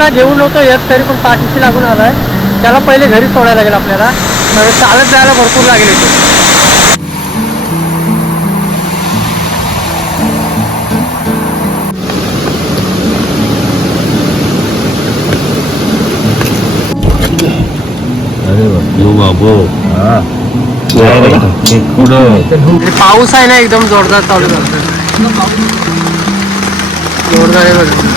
आपल्याला घेऊन नव्हतं येत तरी पण पाठीशी लागून आलाय. त्याला पहिले घरी सोडायला लागेल आपल्याला. चालत जायला भरपूर लागेल इथे. पाऊस आहे ना एकदम जोरदार चालू झाला जोरदार आहे बघ.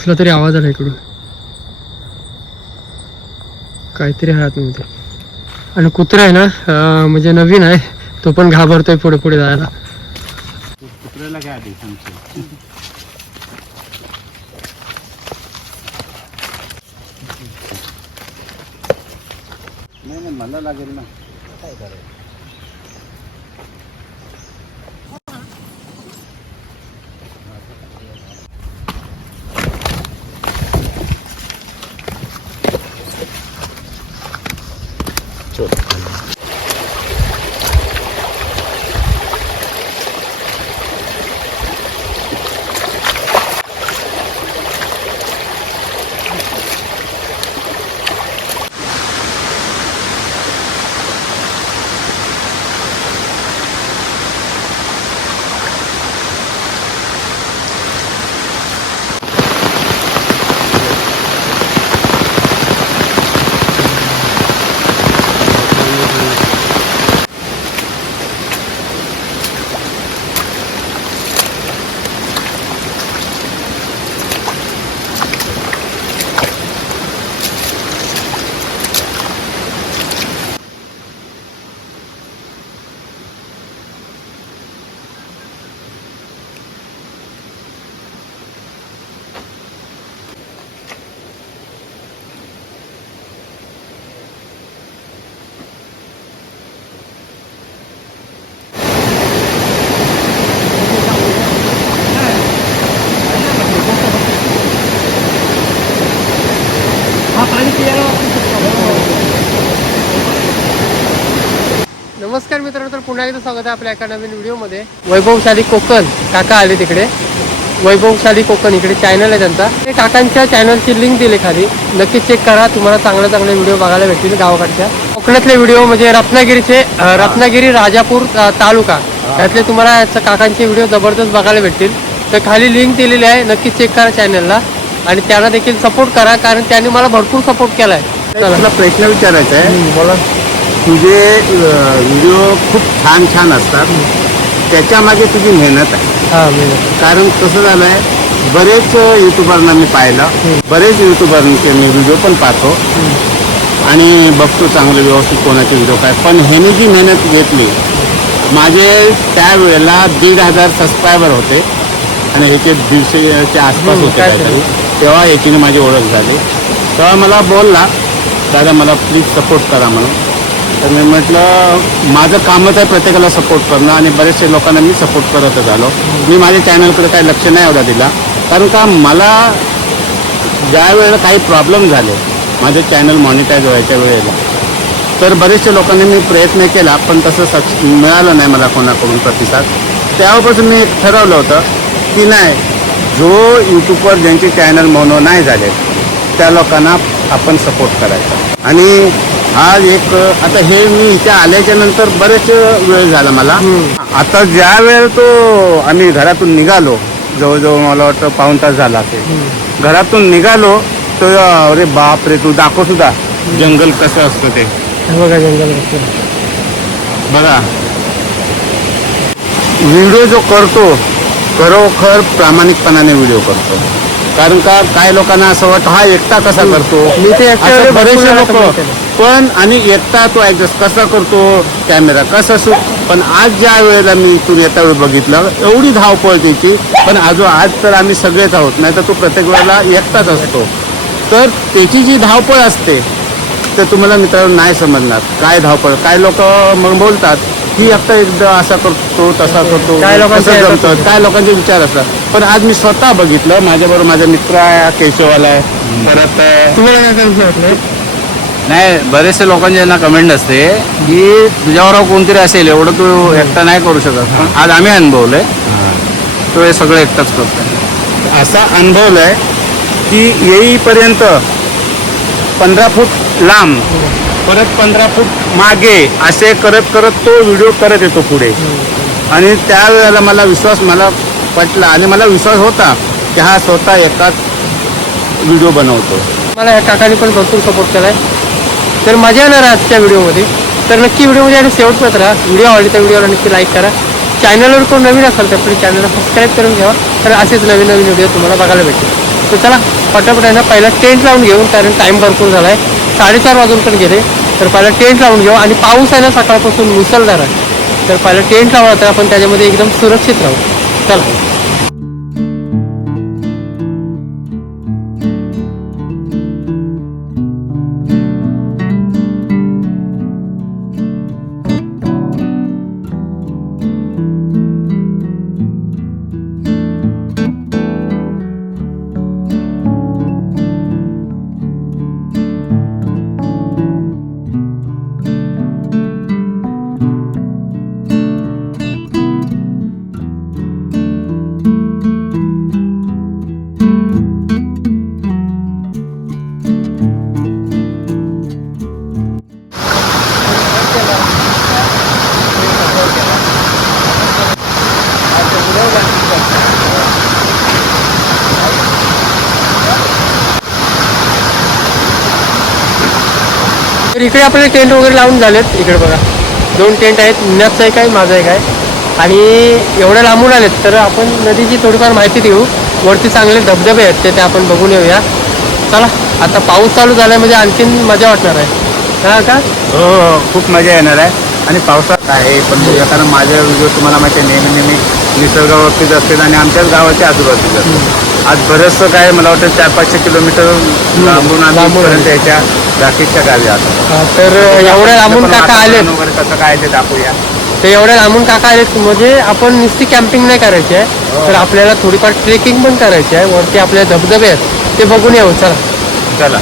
कसला तरी आवाज आला इकडून. काहीतरी आहे आतमध्ये आणि कुत्रा आहे ना म्हणजे नवीन आहे तो पण घाबरतोय पुढे पुढे जायला. कुत्र्याला काय आधी मला लागेल ना. काय करायचं नमस्कार मित्रांनो तर पुन्हा एकदा स्वागत आहे आपल्या एका नवीन व्हिडिओमध्ये. वैभवशाली कोकण. काका आले तिकडे. वैभवशाली कोकण इकडे चॅनल आहे त्यांचा. ते काकांच्या चॅनलची लिंक दिली खाली. नक्की चेक करा. तुम्हाला चांगले चांगले व्हिडिओ बघायला भेटतील गावाकडच्या. कोकणातले व्हिडिओ म्हणजे रत्नागिरीचे रत्नागिरी राजापूर तालुका. त्यातले तुम्हाला याचं काकांचे व्हिडिओ जबरदस्त बघायला भेटतील. तर खाली लिंक दिलेली आहे. नक्की चेक करा चॅनलला आणि त्यांना देखील सपोर्ट करा. कारण त्यांनी मला भरपूर सपोर्ट केला आहे मला प्रश्न विचारायचा आहे. बोला. तुझे व्हिडिओ खूप छान छान असतात. त्याच्यामागे तुझी मेहनत आहे. हां कारण कसं झालं आहे बरेच युट्यूबरना मी पाहिलं. बरेच युट्यूबरचे मी व्हिडिओ पण पाहतो. आणि बघतो चांगले व्यवस्थित कोणाचे व्हिडिओ काय. पण ह्याने जी मेहनत घेतली माझे त्यावेळेला दीड हजार सबस्क्रायबर होते. आणि ह्याचे दीडशेच्या आसपास होते काहीतरी. तेव्हा याचीने माझी ओळख झाली. तेव्हा मला बोलला दादा मला प्लीज सपोर्ट करा म्हणून. तर मी म्हटलं माझं कामच आहे प्रत्येकाला सपोर्ट करणं आणि बरेचसे लोकांना मी सपोर्ट करतच आलो. मी माझ्या चॅनलकडे काही लक्ष नाही एवढा दिला. कारण का मला ज्या वेळेला काही प्रॉब्लेम झाले माझे चॅनल मॉनिटाईज व्हायच्या वेळेला तर बरेचशा लोकांनी मी प्रयत्न केला पण तसं सक्ष मिळालं नाही मला कोणाकडून प्रतिसाद. तेव्हापासून मी एक ठरवलं होतं की नाही जो यूट्यूबवर ज्यांचे चॅनल मोनो नाही झाले त्या लोकांना आपण सपोर्ट करायचा. आणि आज एक आता हे मी इथे आल्याच्यानंतर बरेच वेळ झाला मला. आता ज्या वेळ तो आम्ही घरातून निघालो जवळजवळ मला वाटतं पाऊण तास झाला ते घरातून निघालो तर अरे बाप रे तू दाखव सुद्धा. जंगल कसं असतं ते? हे बघा जंगल. बघा. व्हिडिओ जो करतो खरोखर प्रामाणिकपणाने व्हिडिओ करतो. कारण का काय लोकांना असं वाटतं हा एकटा कसा करतो? मी ते असं बरेचसे लोक. पण आणि एकटा तो ऍडजस्ट कसा करतो? कॅमेरा कसा शूट पण आज ज्या वेळेला मी इथून येता वेळी बघितलं एवढी धावपळ त्याची. पण आज आज तर आम्ही सगळेच आहोत नाही तर तो प्रत्येक वेळेला एकटाच असतो. तर त्याची जी धावपळ असते तर तुम्हाला मित्रांनो नाही समजणार. काय धावपळ? काय लोक मग बोलतात की एकटा एकदा असा करतो तसा करतो काय लोकांचे काय लोकांचे विचार असतात. पण आज मी स्वतः बघितलं. माझ्याबरोबर माझा मित्र आहे केशववाला आहे. परत तुम्हाला काय वाटलं नाही बरेचसे लोकांचे ना कमेंट असते की तुझ्यावर कोणतरी असेल एवढं तू एकटा नाही करू शकत. पण आज आम्ही अनुभवलंय. तो हे सगळं एकटाच करतोय. असा अनुभवलाय की येईपर्यंत पंधरा फूट लांब परत पंधरा फूट मागे असे करत करत तो व्हिडिओ करत येतो पुढे. आणि त्यावेळेला मला विश्वास मला पटला आणि मला विश्वास होता की हा स्वतः एकाच व्हिडिओ बनवतो. मला या काकाने पण भरपूर सपोर्ट केलाय. तर मजा येणार आहे आजच्या व्हिडिओमध्ये. तर नक्की व्हिडिओमध्ये आणि शेवटपर्यंत राहा. व्हिडिओ आवडली तर व्हिडिओला नक्की लाईक करा. चॅनलवर कोण नवीन असेल तर प्लीज चॅनलला सबस्क्राईब करून घ्या. तर असेच नवीन नवीन व्हिडिओ तुम्हाला बघायला भेटेल. तर चला पटापट आहे ना पहिला टेंट लावून घेऊन कारण टाईम भरपूर झाला आहे साडेचार वाजून पण गेले. तर पहिला टेंट लावून घेऊ आणि पाऊस आहे ना सकाळपासून मुसळधार आहे. तर पहिला टेंट लावला तर आपण त्याच्यामध्ये एकदम सुरक्षित राहू. चला तर इकडे आपले टेंट वगैरे लावून झालेत. इकडे बघा. दोन टेंट आहेत. निनादचा एक आहे माझा एक आहे. आणि एवढ्या लांबून आलेत तर आपण नदीची थोडीफार माहिती देऊ. वरती चांगले धबधबे आहेत ते ते आपण बघून येऊया. चला आता पाऊस चालू झाला म्हणजे आणखीन मजा वाटणार आहे. हा का? हो हो, हो. खूप मजा येणार आहे. आणि पावसात आहे पण बघूया कारण माझ्या व्हिडिओ तुम्हाला माहिती आहे नेहमी नेहमी निसर्गावरतीच असतील आणि आमच्याच गावाच्या आजूबाजूला असतील. आज बरंचसं काय मला वाटतं चार पाचशे किलोमीटर लांबून आम्ही लांबून इथपर्यंत याच्या राखीच्या गावी हा, तर एवढ्या लांबून काका वगैरे कसं काय ते दाखवूया. ते एवढ्या लांबून काका आलेत म्हणजे आपण नुसती कॅम्पिंग नाही करायची आहे. तर आपल्याला थोडीफार ट्रेकिंग पण करायची आहे. वरती आपले धबधबे आहेत ते बघून येऊ चला. चला.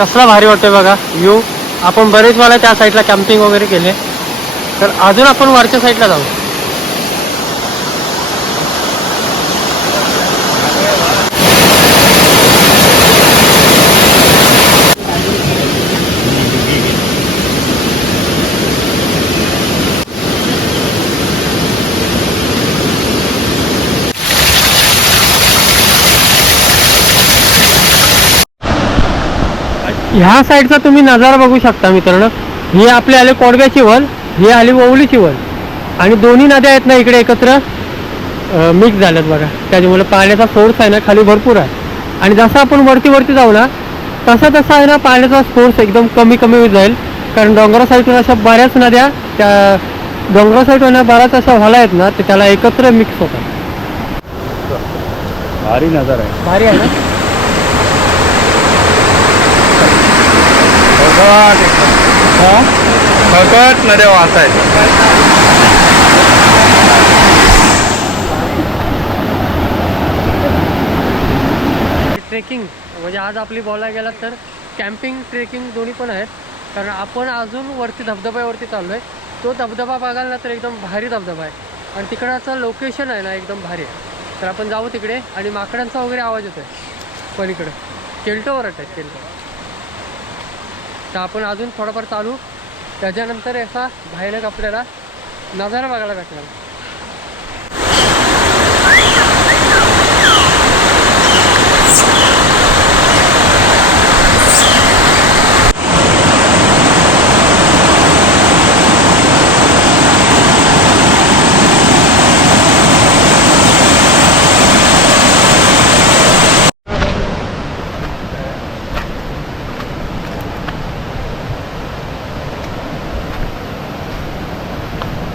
कसला भारी वाटतोय बघा व्ह्यू आपण बरेच वेळा त्या साईडला कॅम्पिंग वगैरे केले. तर अजून आपण वरच्या साईडला जाऊ. ह्या साईडचा तुम्ही नजारा बघू शकता मित्रांनो. ही आपले आले कोडब्याची वल ही आली ववलीची वल. आणि दोन्ही नद्या आहेत ना इकडे एकत्र मिक्स झाल्यात बघा. त्याच्यामुळे पाण्याचा सोर्स आहे ना खाली भरपूर आहे. आणि जसं आपण वरती वरती जाऊ ना तसा तसा आहे ना पाण्याचा सोर्स एकदम कमी कमी होत जाईल. कारण डोंगरा साईडून अशा बऱ्याच नद्या त्या डोंगरा साईडून ना बऱ्याच अशा व्हाल्या आहेत ना ते त्याला एकत्र मिक्स होतात. भारी नजर आहे. भारी आहे ना? हा? फकट नद्या वाहत आहेत ट्रेकिंग म्हणजे आज आपली बोलायला गेला तर कॅम्पिंग ट्रेकिंग दोन्ही पण आहेत. कारण आपण अजून वरती धबधब्यावरती चाललो आहे तो धबधबा बघायला ना तर एकदम भारी धबधबा आहे. आणि तिकडचं लोकेशन आहे ना एकदम भारी आहे. तर आपण जाऊ तिकडे आणि माकडांचा वगैरे आवाज येतोय. पलीकडं. केल्टोवर आहे केल्टो. तर आपण अजून थोडंफार चालू. त्याच्यानंतर असा भयानक आपल्याला नजारा बघायला भेटणार.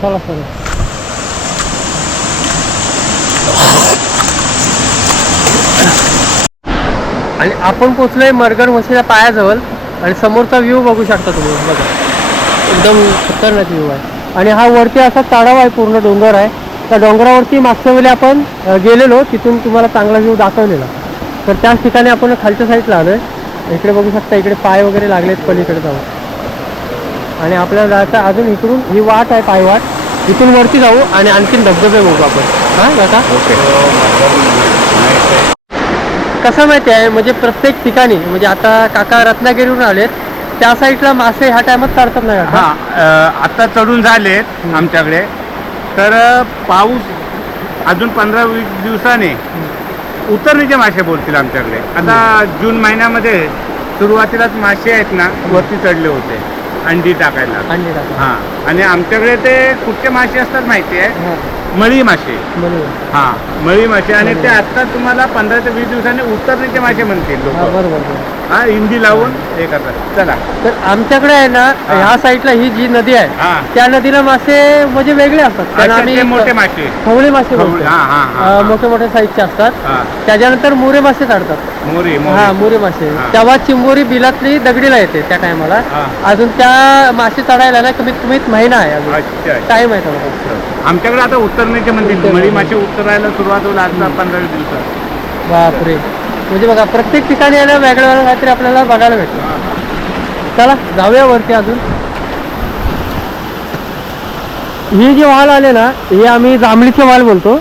चला चला. आणि आपण पोचलोय मरगड म्हशीच्या पायाजवळ आणि समोरचा व्ह्यू बघू शकता तुम्ही बघा. एकदम खतरनाक व्ह्यू आहे. आणि हा वरती असा तडाव आहे पूर्ण डोंगर आहे. त्या डोंगरावरती मागच्या वेळी आपण गेलेलो तिथून तुम्हाला चांगला व्ह्यू दाखवलेला. तर त्याच ठिकाणी आपण खालच्या साईडला आलोय. इकडे बघू शकता इकडे पाय वगैरे लागलेत पलीकडे जाऊन. आणि आपल्याला जायचं अजून इकडून. ही वाट आहे पायवाट इथून वरती जाऊ आणि आणखीन धबधबे बघू आपण. हां काका? ओके. कसं माहिती आहे म्हणजे प्रत्येक ठिकाणी म्हणजे आता काका रत्नागिरीवरून आलेत त्या साईडला मासे ह्या टायमात काढतात ना काका? हा आता चढून झालेत आमच्याकडे. तर पाऊस अजून पंधरा वीस दिवसाने उतरणीचे मासे बोलतील आमच्याकडे. आता जून महिन्यामध्ये सुरुवातीलाच मासे आहेत ना वरती चढले होते. अंडी टाकायला. अंडी टाका हा. आणि आमच्याकडे ते कुठचे मासे असतात माहिती आहे? हां. मळी मासे. बरोबर हा. मळी मासे. आणि ते आता तुम्हाला पंधरा ते वीस दिवसांनी उतरणीचे मासे म्हणतील हां लोक बरोबर बरोबर. हा हिंदी लावून हे करतात. चला. तर आमच्याकडे आहे ना हा. ह्या साईडला ही जी नदी आहे त्या नदीला मासे म्हणजे वेगळे असतात. त्यांना अच्छा, ते आम्ही मोठे मासे. खवळे मासे खवळे, बोलतो हा, हा, हा, अं, हा. मोठे मोठे साईजचे असतात. हा. त्याच्यानंतर मुरे मासे काढतात. मोरी हा मोरी मुरे मासे. हा. तेव्हा चिंबोरी बिलातली दगडीला येते त्या टायमाला. हा. अजून त्या मासे चढायला ना कमीत कमीत महिना आहे अजून. अच्छा टाइम आहे थोडा आमच्याकडे आता उतरण्याचे म्हणतील. उतरण्याचे. मळी मासे उतरायला सुरुवात होईल आता पंधरा वीस दिवसात. बापरे. म्हणजे बघा प्रत्येक ठिकाणी आहे वेगळ्या वेगळं वेगळं काहीतरी आपल्याला बघायला भेटतं. चला जाऊया वरती अजून. ही जी वाल आले ना ही आम्ही जांभळीची वाल बोलतो.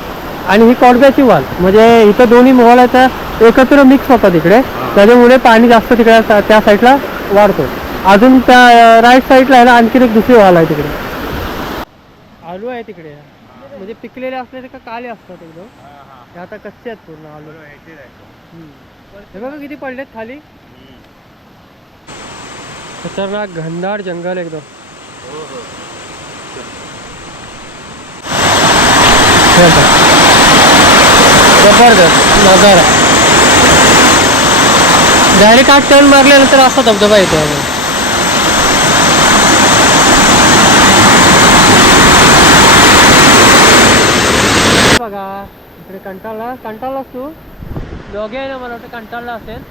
आणि ही कॉडब्याची वाल. म्हणजे इथं दोन्ही मोहल आहेत एकत्र मिक्स होतात इकडे. त्याच्यामुळे पाणी जास्त तिकडे त्या साईडला वाढतो. अजून त्या राईट साईडला आहे ना आणखीन एक दुसरी वाल आहे तिकडे. आलू आहे तिकडे. म्हणजे पिकलेले असले तर का काले असतात एकदम? आता कच्चे आहेत पूर्ण आलू. हे बघा किती पडलेत खाली. खतरनाक घनदाट जंगल एकदम. जबरदस्त नजारा. डायरेक्ट आठ टर्न मारल्यानंतर असा धबधबा येतो अजून बघा इकडे कंटाळला कंटाळलास तू? दोघे आहे ना मला वाटतं कंटाळला असेल.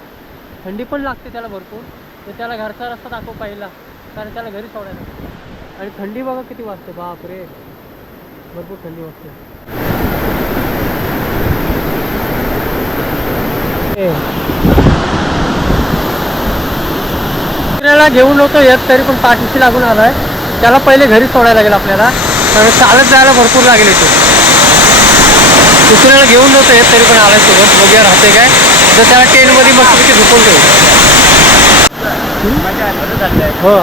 थंडी पण लागते त्याला भरपूर. तर त्याला घरचा रस्ता दाखव पाहिला. कारण त्याला घरी सोडायला आणि थंडी बघा किती वाजते. बापरे. भरपूर थंडी वाजते. घेऊन नव्हतो येत तरी पण पाठीशी लागून आलाय. त्याला पहिले घरी सोडायला लागेल आपल्याला. कारण चालत जायला भरपूर लागेल इथे. दुसऱ्याला घेऊन नव्हतं येत तरी पण आलाय सोबत बघूया राहते काय. तर त्याला टेनमध्ये मस्त तिथे झोपून ठेवू हो.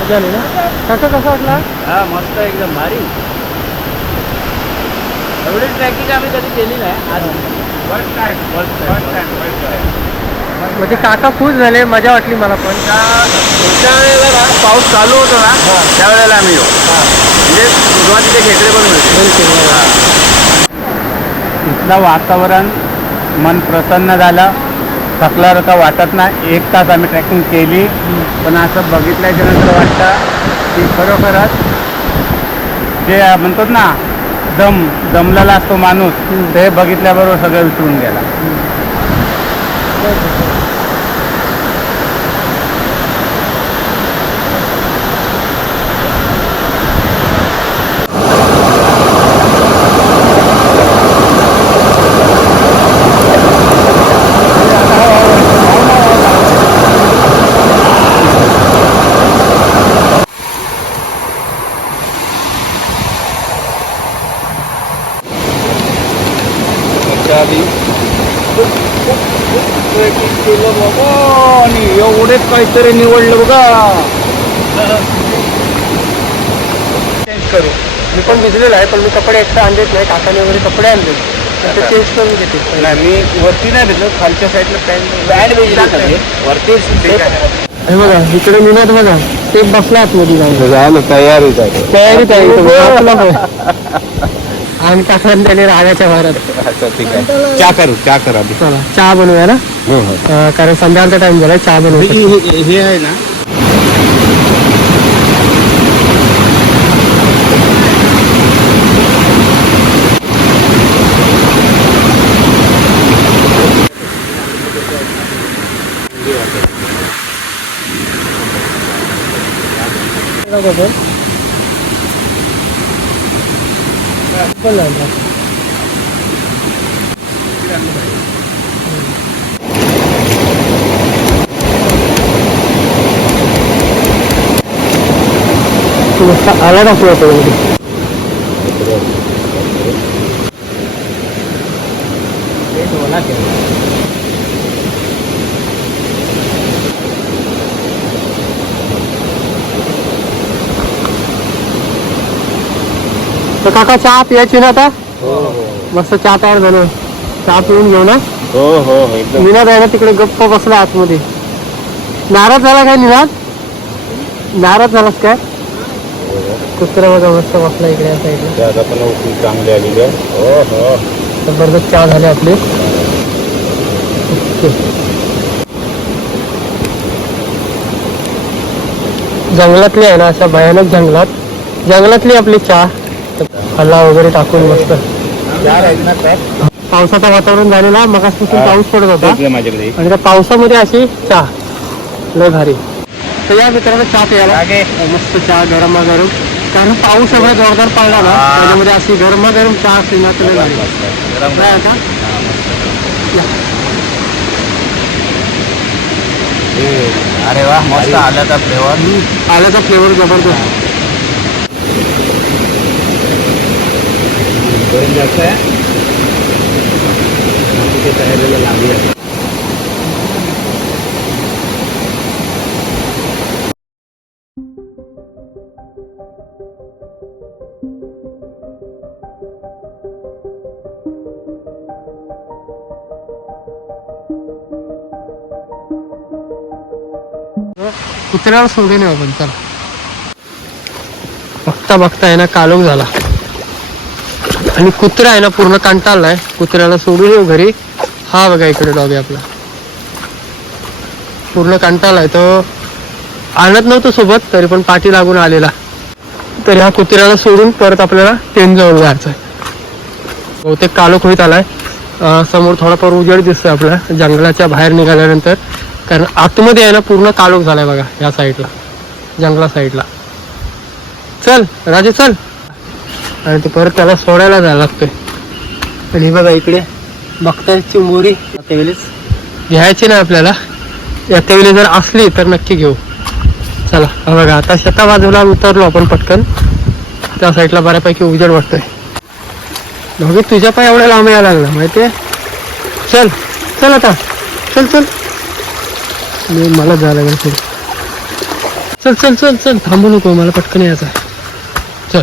मज़ा आली ना? कसं कसं वाटला? हा मस्त एकदम भारी. एवढी ट्रॅकिंग आम्ही कधी केली नाही. फ़र्स्ट टाइम म्हणजे काका खुश झाले मज़ा वाटली मला पण. पुढच्या वेळेला ना पाऊस चालू होतो ना त्यावेळेला आम्ही येऊ. म्हणजे सुरुवातीचे खेकडे पण इथलं वातावरण मन प्रसन्न झालं. थकल्यासारखं वाटत नाही. एक तास आम्ही ट्रॅकिंग केली. पण असं बघितल्याच्या नंतर वाटतं की खरोखरच जे म्हणतात ना दम दमलेला असतो माणूस ते बघितल्याबरोबर सगळं विसरून गेला केलं बाबा आणि काहीतरी निवडलं बघा. चेंज करू. मी पण भिजलेलो आहे पण मी कपडे एक्स्ट्रा आणलेत नाही काकाने वगैरे कपडे आणले. तर ते चेंज करून घेते. नाही मी वरती नाही भेटलो खालच्या साईडला पॅन्ट ठीक आहे. हे बघा इकडे मिनात बघा. ते बसला आतमध्ये जाऊन. झालं तयारी तयारीत आहे. आणि काकाने त्याने राहण्याच्या भारत. अच्छा ठीक आहे. चहा करू चहा करा. चहा बनवूया ना? अं, कारण संध्याकाळचा टाइम झालाय चहा बनवू हे आहे ना? पण लागला. आला दाखवला तो तर काका चहा पियाची ना आता? हो हो. मस्त चहा तयार झालं. चहा पिऊन घेऊ ना? हो हो निनाद आहे ना तिकडे गप्प बसला आतमध्ये. नाराज झाला काय निनाद? नाराज झालास काय? कुत्रा बघा मस्त बसला इकडे या साईडला पण खूप चांगली आलेली आहे. हो हो. जबरदस्त चहा झाले आपले. जंगलातली आहे ना अशा भयानक जंगलात. जंगलातली आपली चहा. हल्ला वगैरे टाकून मस्त. पावसाचं वातावरण झालेला हा. पाऊस पडत होता. आणि त्या पावसामध्ये अशी चहा. लय भारी. तर या मित्रांनो चहा प्यायला. मस्त चहा गरमागरम. कारण पाऊस एवढा जोरदार पडला ना. त्याच्यामध्ये अशी गरमागरम चहा असते ना? या. अरे वा मस्त आल्याचा फ्लेवर आल्याचा फ्लेवर जबरदस्त. जास्त आहे. लागली. आहे कुत्र्याला सोडून येऊ आपण चला. बघता बघता आहे ना कालोख झाला. आणि कुत्रा आहे ना पूर्ण कंटाळलाय कुत्र्याला सोडून येऊ घरी. हा बघा इकडे डॉग आहे आपला. पूर्ण कंटाळलाय तो आणत नव्हतो सोबत तरी पण पाठी लागून आलेला. तर ह्या कुत्र्याला सोडून परत आपल्याला टेन जवळ जायचं आहे. बहुतेक कालोख होईत आलाय. समोर थोडाफार उजेड दिसतोय आपल्या जंगलाच्या बाहेर निघाल्यानंतर. कारण आतमध्ये आहे ना पूर्ण काळोख झालाय बघा या साईडला जंगला साईडला. चल राजे चल. आणि ते परत त्याला सोडायला जायला लागतोय. आणि बघा इकडे बघताय चिंबोरी त्यावेळेस घ्यायची नाही आपल्याला. या त्यावेळी जर असली तर नक्की घेऊ. चला बघा आता शेता बाजूला उतरलो आपण पटकन. त्या साईडला बऱ्यापैकी उजेड वाटतोय. दोघे तुझ्या पाय एवढ्या लांब यायला लागला माहितीये? चल चल आता. चल चल. मी मला जायला लागेल पुढे. चल चल चल चल थांबू नको मला पटकन यायचं चल.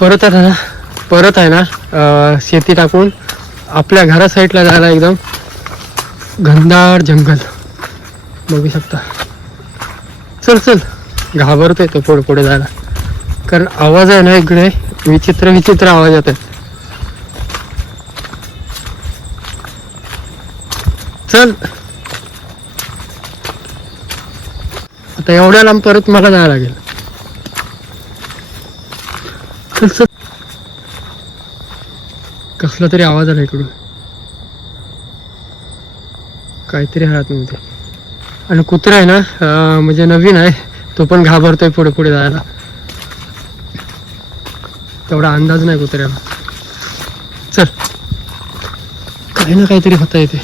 परत आहे ना परत आहे ना अं, शेती टाकून आपल्या घरा साईडला जायला एकदम घनदार जंगल. बघू शकता. चल चल. घाबरतोय तो पुढे पुढे जायला. कारण आवाज आहे ना इकडे विचित्र विचित्र आवाज येत आहे चल. आता एवढ्या लांब परत मला जायला लागेल. चल चल. कसला तरी आवाज आला इकडून. काहीतरी हात मध्ये आणि कुत्रा आहे ना म्हणजे नवीन आहे तो पण घाबरतोय पुढे पुढे जायला. तेवढा अंदाज नाही कुत्र्याला. चल. काही ना काहीतरी होता येते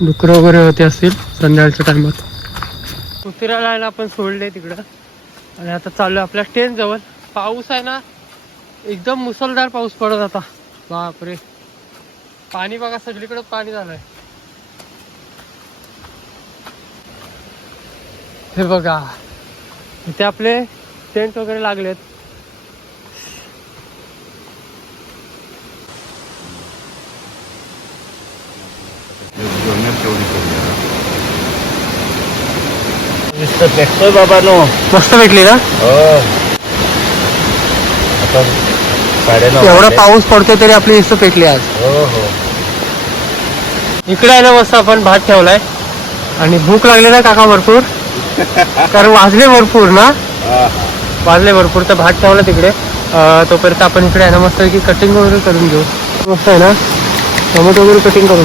डुकर वगैरे होते असतील संध्याकाळच्या टायमात. कुत्र्याला आहे ना आपण सोडले तिकडं. आणि आता चाललोय आपल्या ट्रेन जवळ. पाऊस आहे ना एकदम मुसळधार पाऊस पडत आता. बापरे. पाणी बघा सगळीकडे पाणी झालंय. हे बघा. इथे आपले टेंट वगैरे लागलेत. नुसतं भेटतोय बाबा नो. मस्त भेटली ना? हो. आता साडेनऊ एवढा वाजले. पाऊस पडतो तरी आपली इस्त पेटली आज. हो हो. इकडे आहे ना मस्त आपण भात ठेवलाय. आणि भूक लागली ना काका भरपूर. कारण वाजले भरपूर ना? हा, हा. वाजले भरपूर तर भात ठेवला तिकडे. अं, तोपर्यंत आपण इकडे आहे ना मस्त की कटिंग वगैरे करून घेऊ. मस्त आहे ना? टोमॅटो वगैरे कटिंग करून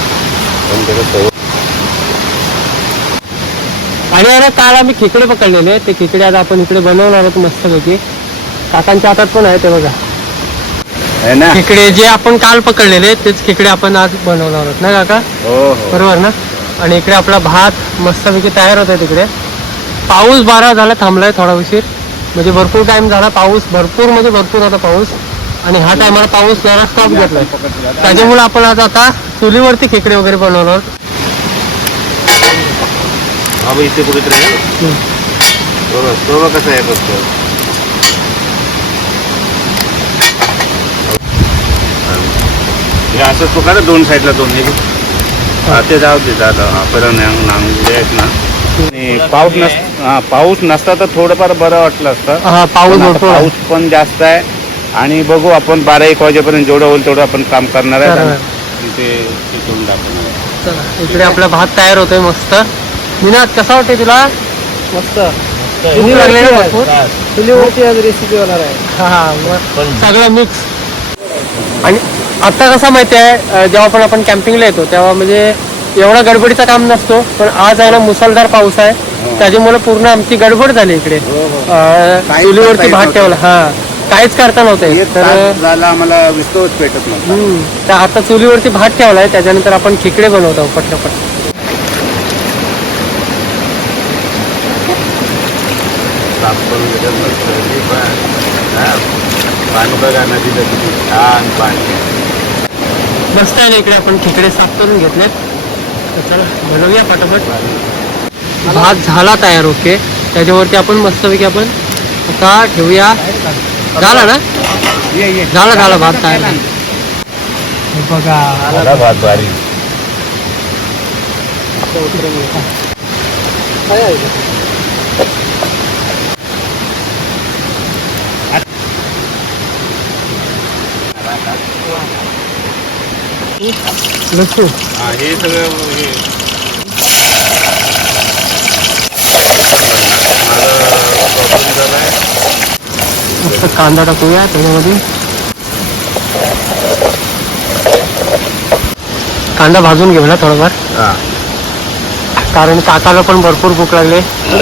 आणि अरे काल आम्ही खेकडे पकडलेले ते खेकडे आता आपण इकडे बनवणार आहोत मस्तपैकी. काकांच्या हातात पण आहे ते बघा. खेकडे जे आपण काल पकडलेले तेच खेकडे आपण आज बनवणार आहोत. ना काका? हो हो. बरोबर ना? आणि इकडे आपला भात मस्तपैकी तयार होत आहे तिकडे. पाऊस बारा झाला थांबलाय थोडा उशीर. म्हणजे भरपूर टाइम झाला पाऊस भरपूर म्हणजे भरपूर होता पाऊस. आणि हा टायमाला पाऊस जरा स्टॉप घेतलाय. त्याच्यामुळे आपण आज आता चुलीवरती खेकडे वगैरे बनवणार आहोत. इथे कुठेतरी आहे. बघ, कसा फक्त. हे का दोन साईडला दोन हे बघ. हा, ते जाऊ दे जात आपल्याला नांग नांगले आहेत ना. आणि पाऊस नस हा पाऊस नसता तर थोडंफार बरं वाटलं असतं. पाऊस. पाऊस पण जास्त आहे. आणि बघू आपण बारा एक वाजेपर्यंत जेवढं होईल तेवढं आपण काम करणार आहे. करणार. आणि तिथे तिथून टाकणार आहे. चला इकडे आपला भात तयार होतोय मस्त. निनाद कसा वाटते तुला? मस्त. भूक लागली ना भरपूर? चुलीवरची आज रेसिपी होणार आहे. हा हा मग सगळं मिक्स आणि आता कसं माहिती आहे अं, जेव्हा पण आपण कॅम्पिंगला येतो तेव्हा म्हणजे एवढा गडबडीचं काम नसतो पण आज आहे ना मुसळधार पाऊस आहे. त्याच्यामुळे पूर्ण आमची गडबड झाली इकडे. अं, काहीच चुलीवरती करता भात येत ठेवला हा. काहीच करता नव्हतं. तर झाला आम्हाला विस्तवच पेटत नव्हता. तर आता चुलीवरती भात ठेवलाय त्याच्यानंतर आपण खिकडे बनवतो घेतात मस्त आहे. इकडे आपण खेकडे साफ करून घेतलेत. तर चला बनवूया पटापट. भात झाला तयार ओके. त्याच्यावरती आपण मस्तपैकी आपण आता ठेवूया. झाला ना? झाला झाला भात हे बघा। भात भारी हा, हे सगळं मस्त कांदा टाकूया त्याच्यामध्ये. कांदा भाजून घेऊया थोडाफार. हा. कारण काकाला पण भरपूर भूक लागले.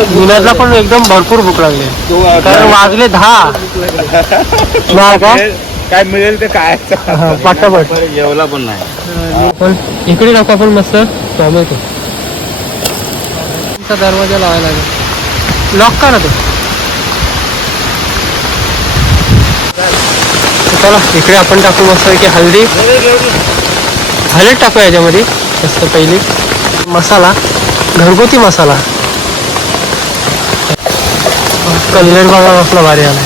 विनोदला पण एकदम भरपूर भूक लागली. कारण वाजले दहा. ना का? काय मिळेल ते काय? पटापट. जेवला पण नाही. पण इकडे टाकू आपण मस्त टोमॅटो. दरवाजा लावायला लागेल. लॉक करा तो. चला इकडे आपण टाकू मस्त की हल्दी. हळद टाकू याच्यामध्ये मस्त पहिली. मसाला घरगुती मसाला. कलर बघा आपला भारी आला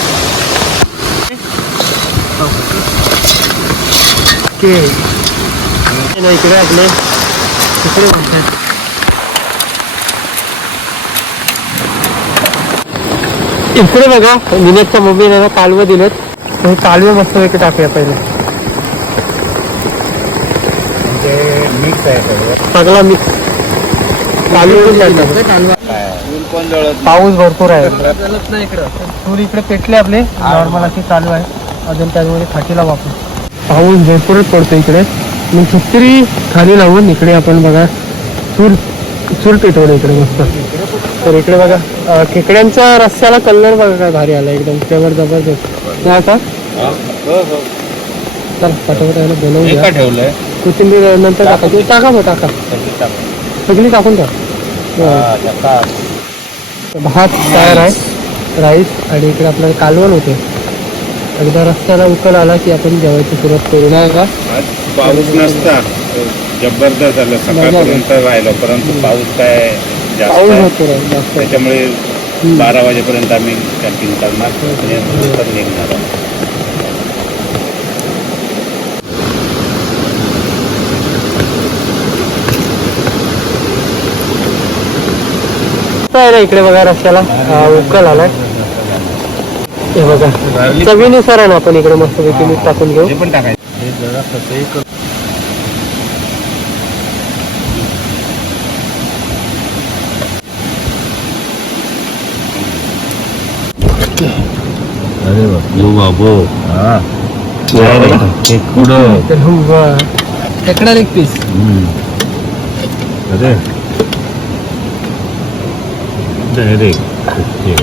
ओके. इकडे आपले. इकडे म्हणतात इकडे बघा विनोदच्या मम्मीने कालवं दिलेत. हे कालवे मस्त पैकी टाकूया पहिले. म्हणजे मिक्स आहे सगळं? कालवे पाऊस भरपूर आहे. चूल इकडे. पेटले आपले. नॉर्मल अशी चालू आहे. अजून त्याच्यामध्ये फाटीला वापर. पाऊस भरपूरच पडतो इकडे. मग छत्री खाली लावून इकडे आपण बघा चूल चूल पेटवलं इकडे मस्त. तर इकडे बघा खेकड्यांच्या रस्त्याला कलर बघा काय भारी आला एकदम. फ्लेवर जबरदस्त हो चल बनवूया ठेवलंय? कोथिंबीर नंतर टाका. तू टाका मग टाका. सगळी टाक. सगळी टाकून टाक. हा. भात तयार आहे. राईस आणि इकडे आपल्याला कालवण होते. एकदा रस्त्याला उकल आला की आपण जेवायची सुरुवात करू. नाही का? पाऊस नसता. जबरदस्त झालं. सकाळपर्यंत राहिलं. परंतु पाऊस काय जास्त पाऊस आहे. भरपूर आहे जास्त. त्याच्यामुळे बारा वाजेपर्यंत आम्ही कॅम्पिंग करणार. निघणार. मस्त आहे ना इकडे बघा रस्त्याला. हा, उकल आलाय. हे बघा. चवीनुसार आहे ना आपण इकडे मस्त पैकी मीठ टाकून घेऊ. हे पण टाकायचं. हे जरा सतही कर अरे बाबो. हा. खेकडा एक पीस अरे. डायरेक्ट ओके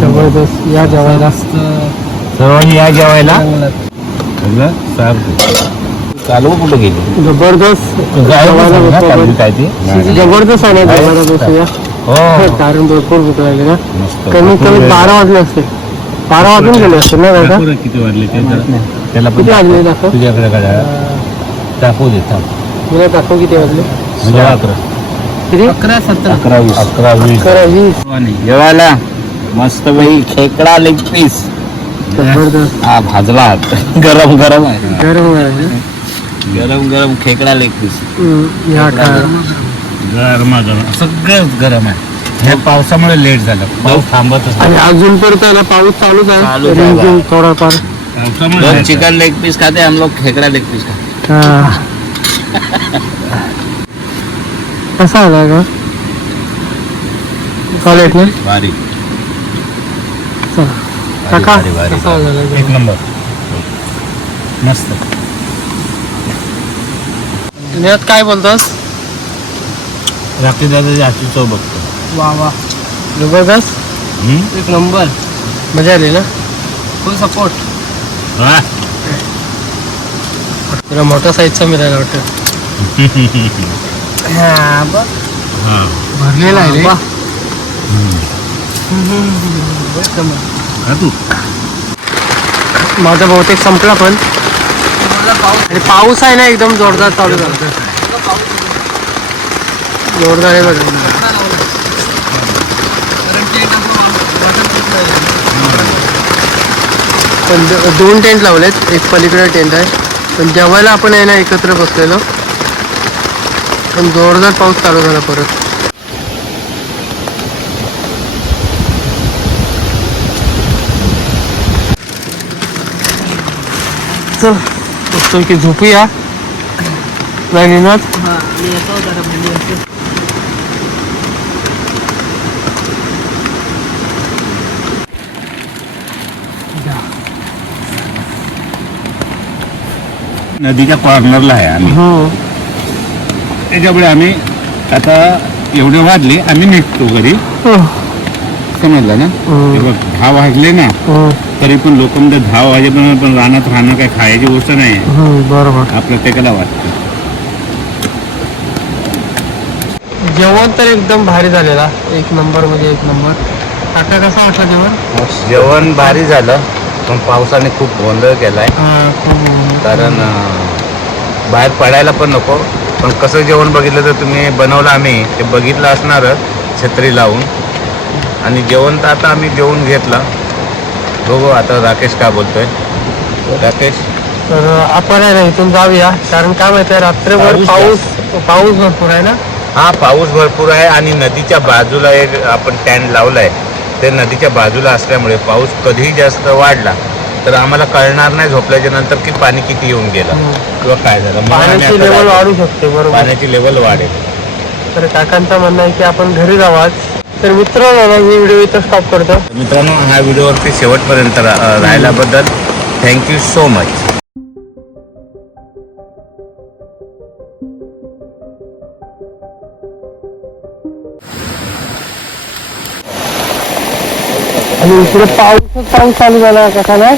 जबरदस्त या जेवायला सर्वांनी या जेवायला चालू कुठं गेली जबरदस्त काय ते जबरदस्त जेवायला हो कारण भरपूर भूक लागली ना मस्त कमीत कमी बारा वाजले असते बारा वाजून गेले असते ना दादा किती वाजले. त्याला किती वाजले दाखव तुझ्याकडे काय दाखवू दे थांब मला दाखव किती वाजले? म्हणजे अकरा. किती? अकरा सत्तर अकरा वीस. अकरा वीस. अकरा वीस. जेवायला. मस्त बाई. खेकडा लेग पीस जबरदस्त. हा भाजला. गरम गरम आहे. गरम? गरम. गरम खेकडा लेग पीस गरम. गरम सगळंच गरम आहे. हे पावसामुळे लेट झालं. पाऊस थांबतच आणि अजून परत ना पाऊस चालूच आहे. थोडाफार. चिकन लेग पीस खाते हम लोग खेकडा लेग पीस खाते. कसा आला का कॉलेज ना भारी चला काका कसा आला एक नंबर मस्त यात काय बोलतोस रात्री दादाची आजची चव बघतो वा वा. जबरदस्त? एक नंबर मजा आली ना फुल सपोर्ट हा? तुला मोठ्या साईजचा मिळायला वाटतं. हा. भरलेला आहे रे. माझा बहुतेक संपला पण. आणि पाऊस आहे ना एकदम जोरदार चालू झाला. जोरदार आहे बघा. पण द- दोन टेंट लावलेत. एक पलीकडे टेंट आहे. पण जेवायला आपण आहे ना एकत्र बसलेलो. पण जोरदार पाऊस चालू झाला परत. चल बसतो की झोपूया. नाही निनाथ नदीच्या कॉर्नरला आहे आम्ही. हो. त्याच्यामुळे आम्ही आता एवढे वाजले आम्ही निघतो घरी. हो. समजलं ना? हम्म. हे बघ दहा वाजले ना हो. तरी पण लोक म्हणजे दहा वाजेपर्यंत पण रानात राहणं काही खायची गोष्ट नाही. आहे. हो, बरोबर. हा प्रत्येकाला वाटतं. जेवण तर एकदम भारी झालेला एक नंबर म्हणजे एक नंबर. काका कसा वाटला जेवण? जेवण भारी झालं. पण पावसाने खूप गोंधळ केलाय. हा, कारण बाहेर पडायला पण नको. पण कसं जेवण बघितलं तर तुम्ही बनवलं आम्ही ते बघितलं असणारच छत्री लावून. आणि जेवण तर आता आम्ही जेवून घेतलं. बघू आता राकेश काय बोलतोय. राकेश? तर आपण आहे ना इथून जाऊया. कारण काय माहिती रात्रभर पाऊस पाऊस भरपूर आहे ना? हा पाऊस भरपूर आहे आणि नदीच्या बाजूला एक आपण टँड लावलाय. ते नदीच्या बाजूला असल्यामुळे पाऊस कधीही जास्त वाढला. तर आम्हाला कळणार नाही झोपल्याच्या नंतर की पाणी किती येऊन गेलं किंवा काय झालं. आम्ही पाण्याची लेवल. वाढू शकते बरोबर. पाण्याची लेवल वाढेल. तर काकांचं म्हणणं आहे की आपण घरी जावाच तर मित्रांनो ना ही व्हिडिओ इथं स्टॉप करतो. मित्रांनो ह्या व्हिडिओवरती शेवटपर्यंत रा- अं, राहिल्याबद्दल थँक्यू सो मच आणि इकडे पाऊस पाऊस चालू झाला कसा नाही